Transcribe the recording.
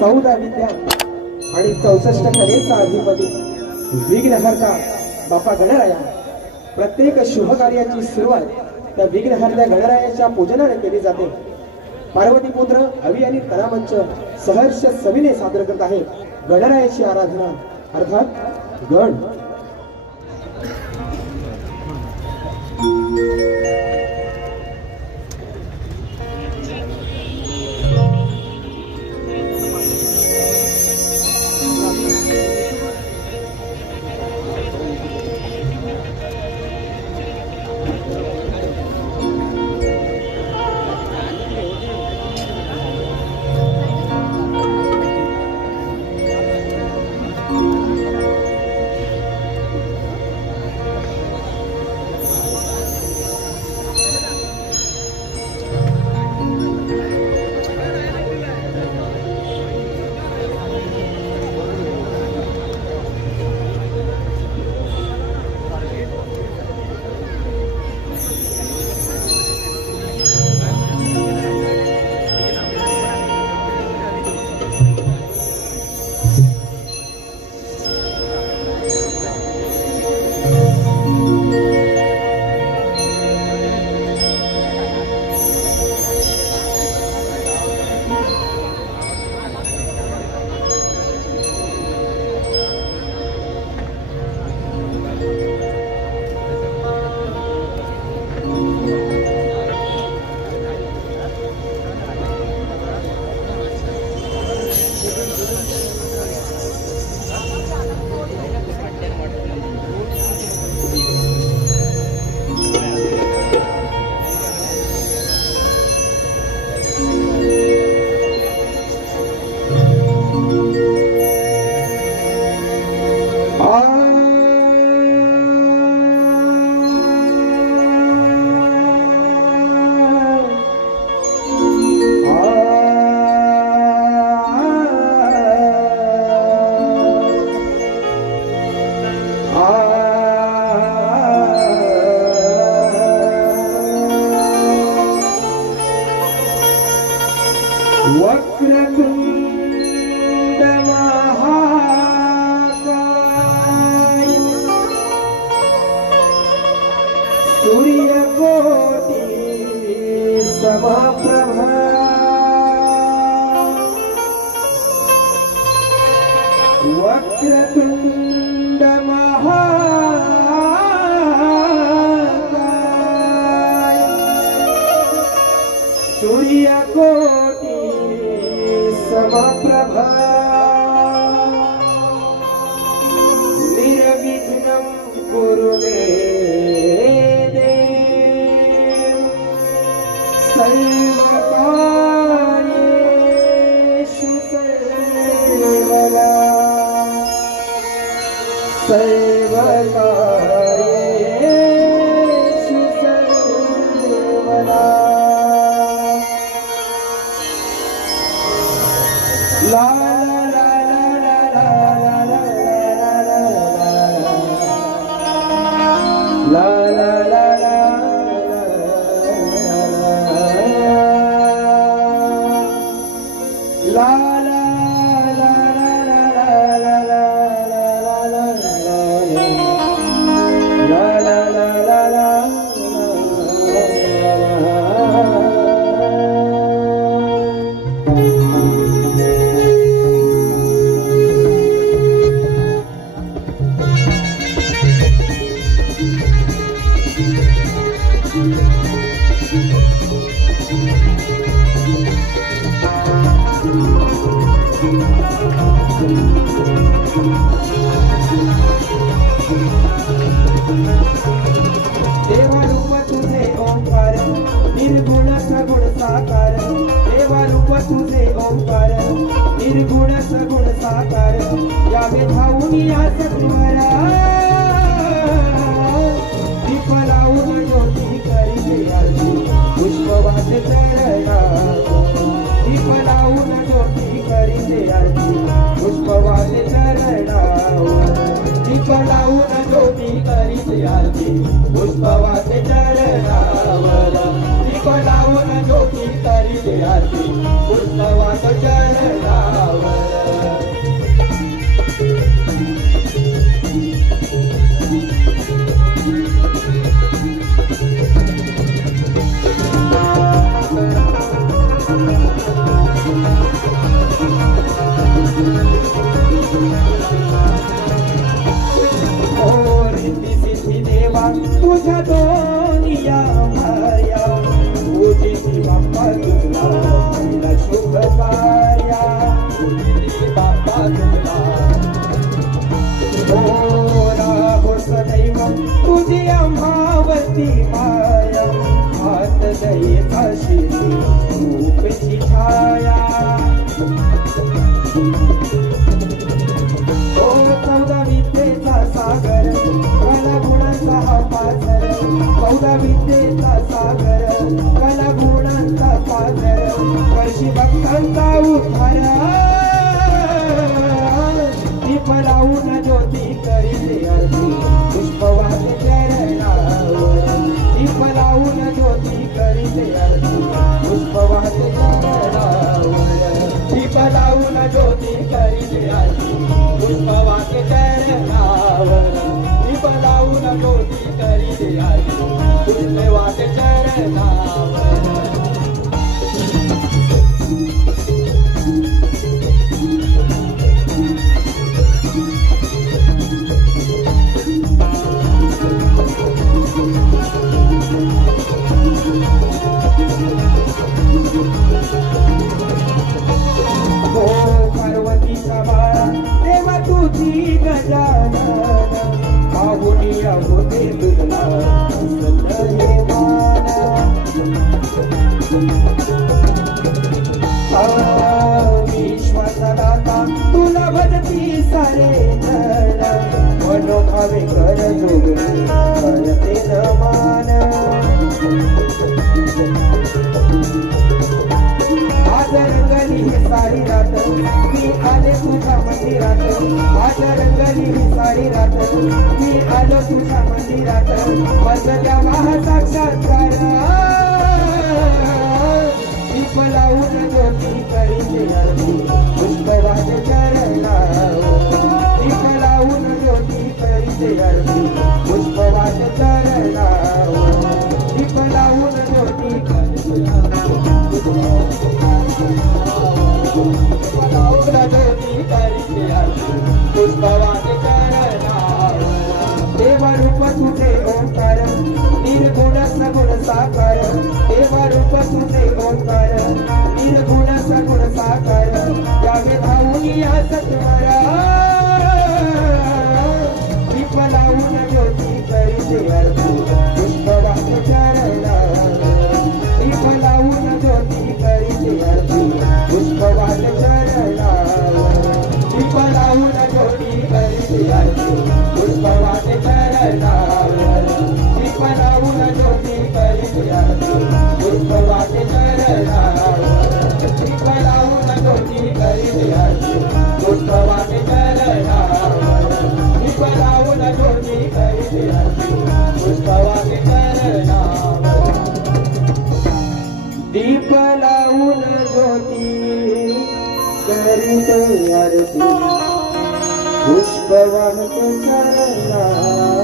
14 विद्या आणि 64 कलेचा अधिपती विघ्नहर्ता बापा गणराया। प्रत्येक शुभ कार्याची सुरुवात त्या विघ्नहर्त्या गणरायाच्या पूजनाने केली जाते। पार्वती पुत्र अवी आणि तरामंच सहर्ष सविने सादर करत आहे गणरायाची आराधना अर्थात गण। वक्रतुंड महाकाय सूर्यकोटि समप्रभा निर्विघ्नं कुरु मे देव सर्वकार्येषु सर्वदा सर्वकार्येषु सर्वदा। ला ला ला ला ला ला ला ला ला ला देवारूप तुझे ओंकार निर्गुण सगुण साकार। देवारूप तुझे ओंकार निर्गुण सगुण साकार। यावे धावून या सत्वरा दीप लावून ज्योती करीते आरती पुष्पवास चरणा। दीप लावून ज्योती करीते आरती पुष्पवास चरणा। दीप लावून ज्योती करीते आरती पुष्पवास चरणावर। दीप लावून ज्योती करीते आरती पुष्पवास चरणावर। तुझ्या दोनिया माया तुझी बाप्पा तुझला पहिला शुभ कार्या बाप्पा तुझला हो सदैव तुझी अंभावती माया हात दयेचा शिरी रूपची छाया चौदा विद्येचा सागर कला गुणांचा हा पाझर चौदा विद्येचा सागर कला गुणांचा पाझर वर्षी भक्तांचा उद्धार दीप लावून ज्योती करीते आरती पुष्प वाहते चरणावर दीप लावून ज्योती करीते आरती पुष्प वाहते चरणावर दीप लावून ज्योती करीते आरती पुष्प वाहते चरणावर दीप लावून ज्योती करीते आरती पुष्प वाहते चरणावर पार्वतीचा बाळा देवा तुझी गजानन पाहुनिया होते तुझला हे विश्वाचा दाता तुला भजती सारे जण मनोभावे कर जोगणी करते नमान आज रंगली ही सारी रात मी आले तुझ्या मंदिरात आज रंगली ही सारी रात मी आलो तुझ्या मंदिरात बसल्या महासाक्षात्कार दीप लावून ज्योती करीते आरती पुष्प वाहते चरणावर दीप लावून ज्योती करीते आरती पुष्प वाहते चरणावर दीप लावून ज्योती करीते पुष्पवाचे चरणावर देवरूप तुझे ओंकार निर्गुण सगुण साकार देवरूप तुझे ओंकार निर्गुण सगुण साकार त्यावे भाऊनिया सत्वरा दीप लावून ज्योती करीते आरती पुष्पवाचे चरणावर दीप लावून ज्योती करीते आरती पुष्पवाचे चरणावर दीप लावून ज्योती करीते आरती पुष्पवाचे चरणावर दीप लावून ज्योती करीते आरती पुष्पवाचे चरणावर दीप लावून ज्योती करीते आरती पुष्पवाचे चरणावर दीप लावून ज्योती करीते आरती पुष्पवाचे चरणावर दीप लावून ज्योती करीते आरती पुष्प वाहते चरणावर